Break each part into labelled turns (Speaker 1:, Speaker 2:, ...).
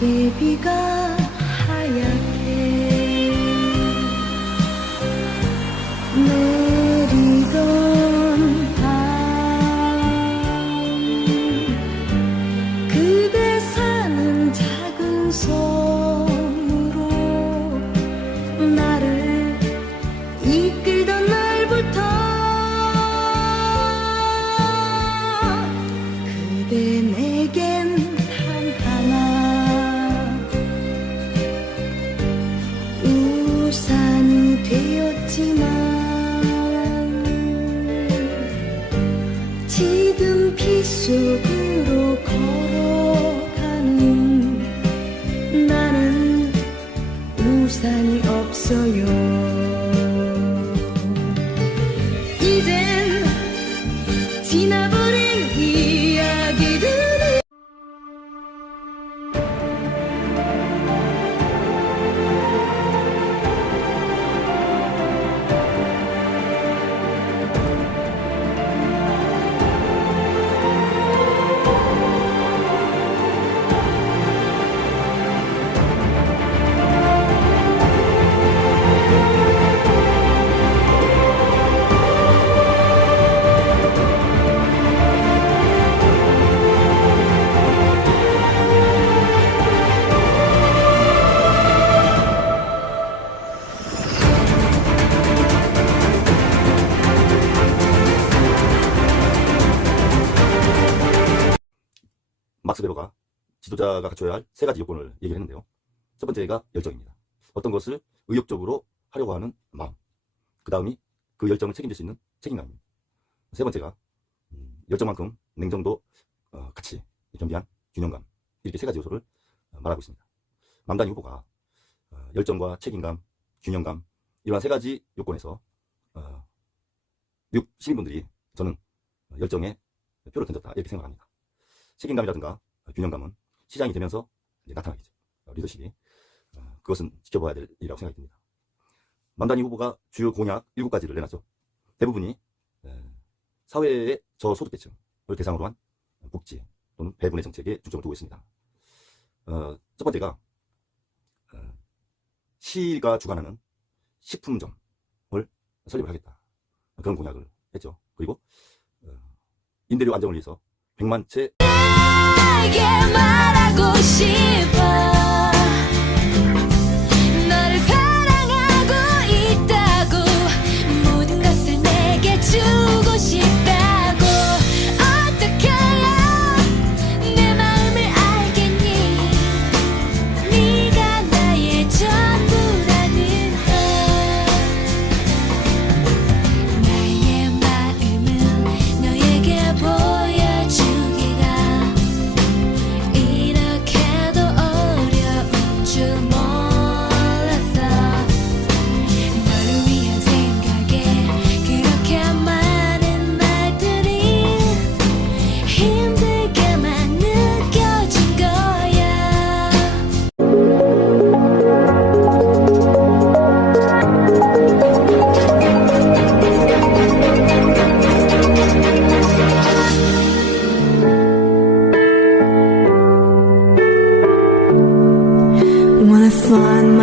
Speaker 1: 낙엽비가 피속
Speaker 2: 막스 베버가 지도자가 갖춰야 할 세 가지 요건을 얘기를 했는데요. 첫 번째가 열정입니다. 어떤 것을 의욕적으로 하려고 하는 마음. 그 다음이 그 열정을 책임질 수 있는 책임감입니다. 세 번째가 음, 열정만큼 냉정도 어, 같이 겸비한 균형감. 이렇게 세 가지 요소를 어, 말하고 있습니다. 망단이 후보가 어, 열정과 책임감, 균형감 이러한 세 가지 요건에서 어, 시민분들이 저는 열정에 표를 던졌다 이렇게 생각합니다. 책임감이라든가 균형감은 시장이 되면서 나타나겠죠. 어, 리더십이. 어, 그것은 지켜봐야 될 일이라고 생각이 듭니다. 만단이 후보가 주요 공약 7가지를 내놨죠. 대부분이 에, 사회의 저소득계층을 대상으로 한 복지 또는 배분의 정책에 중점을 두고 있습니다. 어, 첫 번째가 어, 시가 주관하는 식품점을 설립을 하겠다. 그런 공약을 했죠. 그리고 어, 임대료 안정을 위해서 100만 채
Speaker 3: 나에게 말하고 싶어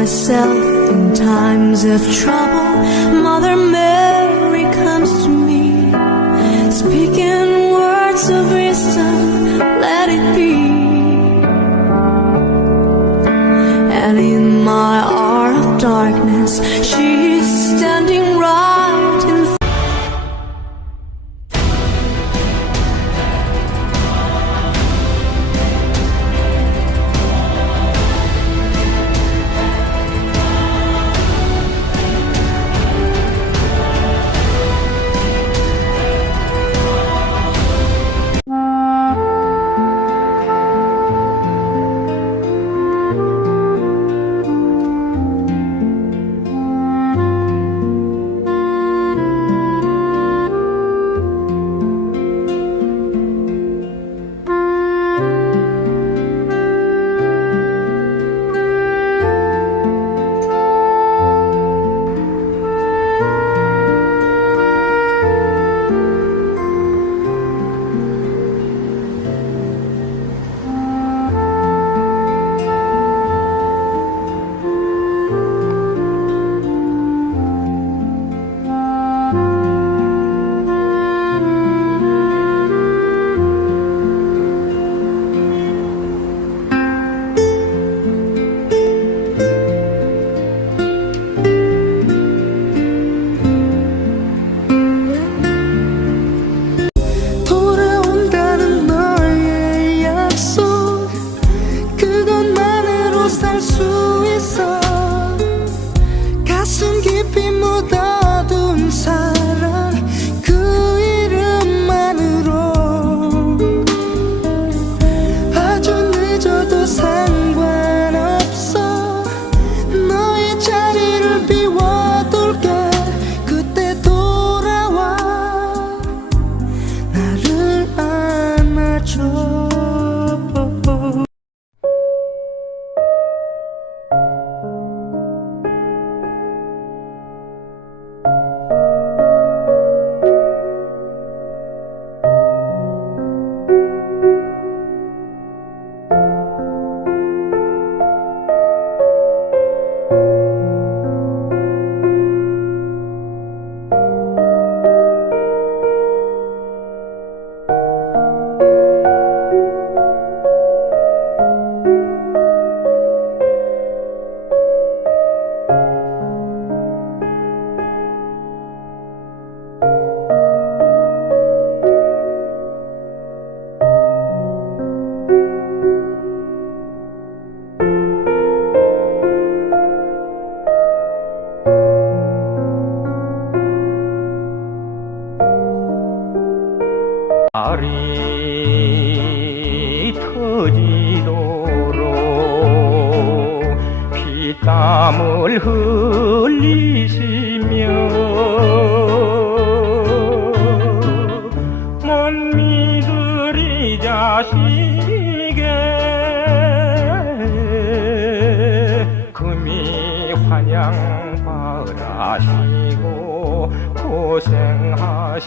Speaker 1: myself in times of trouble, Mother Mary
Speaker 4: 달이
Speaker 5: 터지도록 피땀을 흘리시며 못 믿으리 자식에 금이 환영 바라시고 고생하시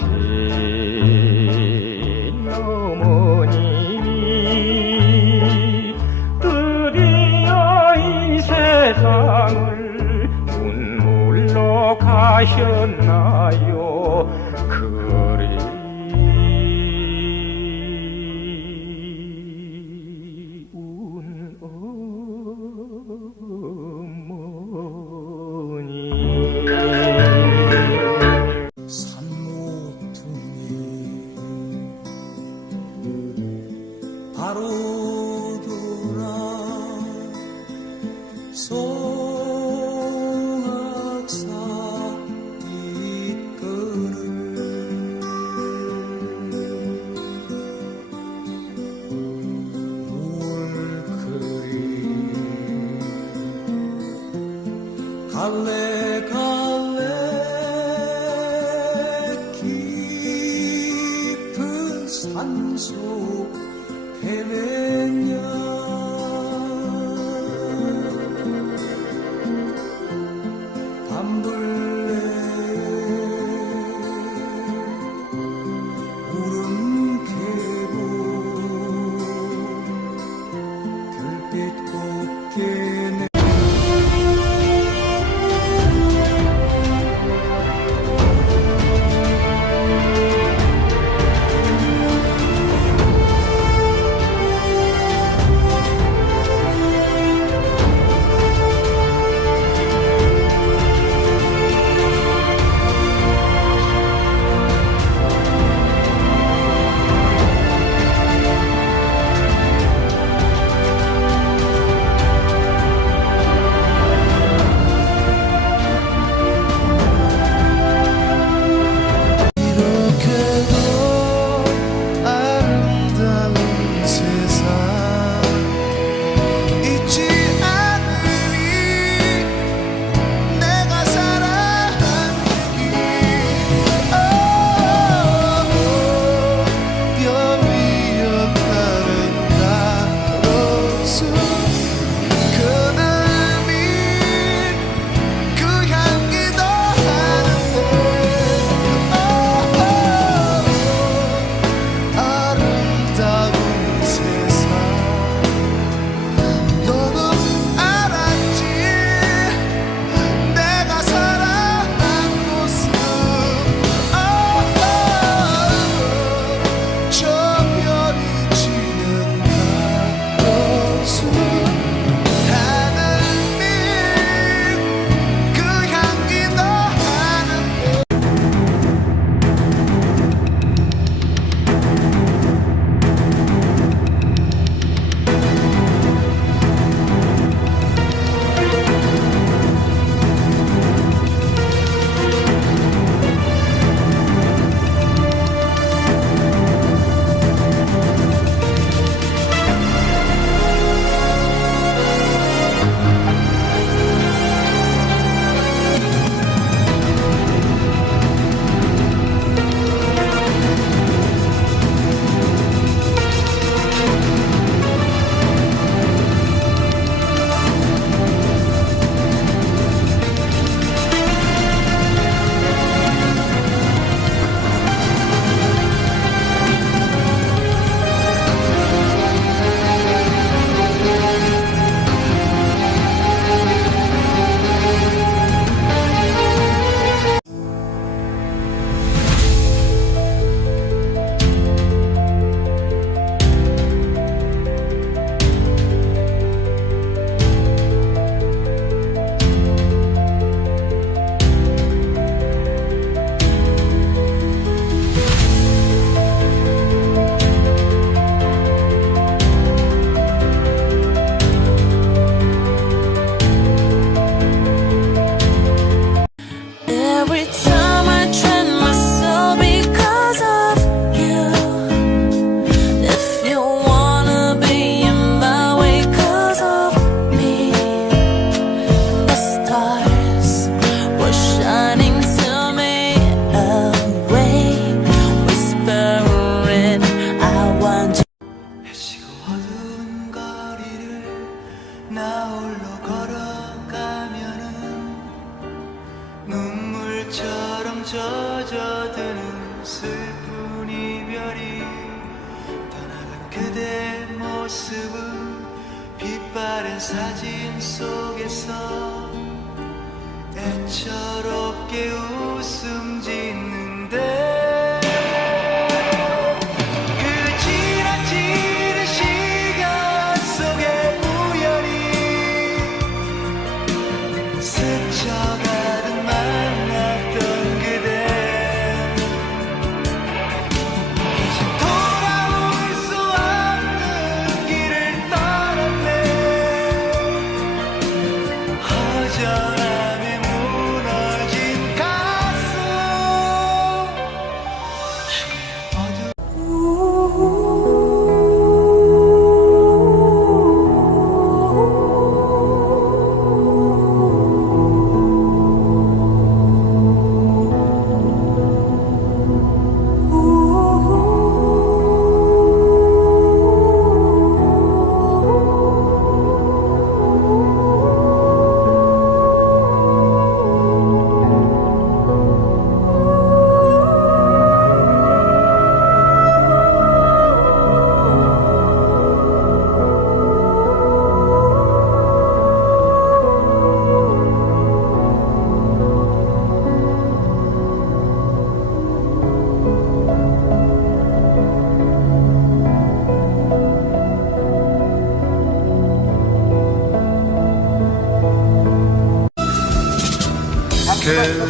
Speaker 5: 하셨나요? 그리.
Speaker 4: 바로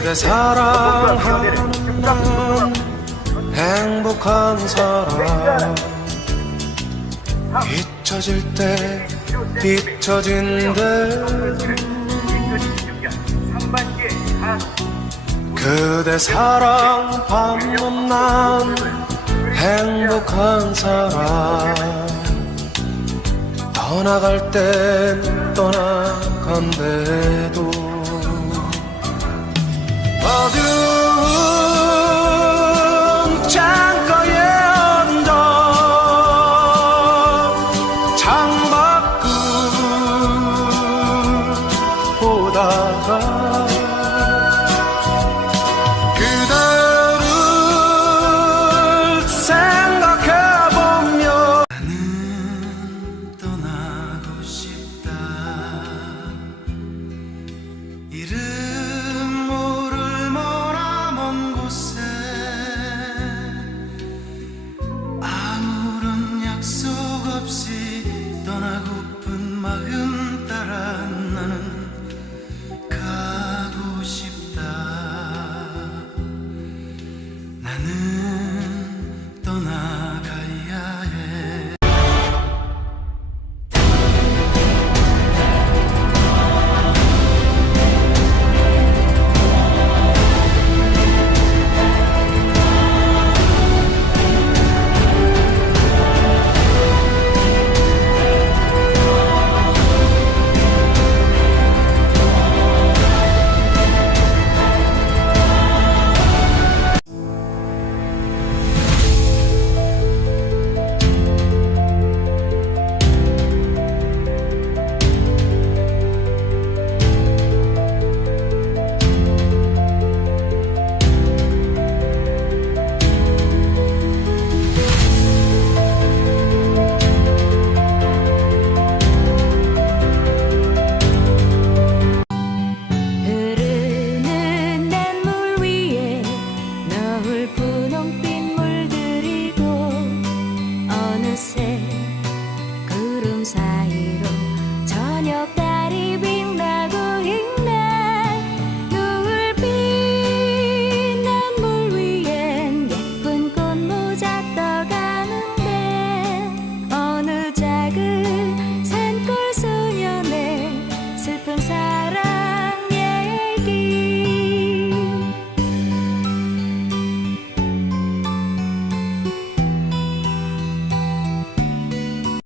Speaker 4: 내가
Speaker 6: 사랑하는 행복한 사람. 잊혀질 때 비춰진대 그대 사랑 받는 난 행복한 사람. 떠나갈 땐 떠나간대도 I'll
Speaker 7: do 나는
Speaker 3: Say.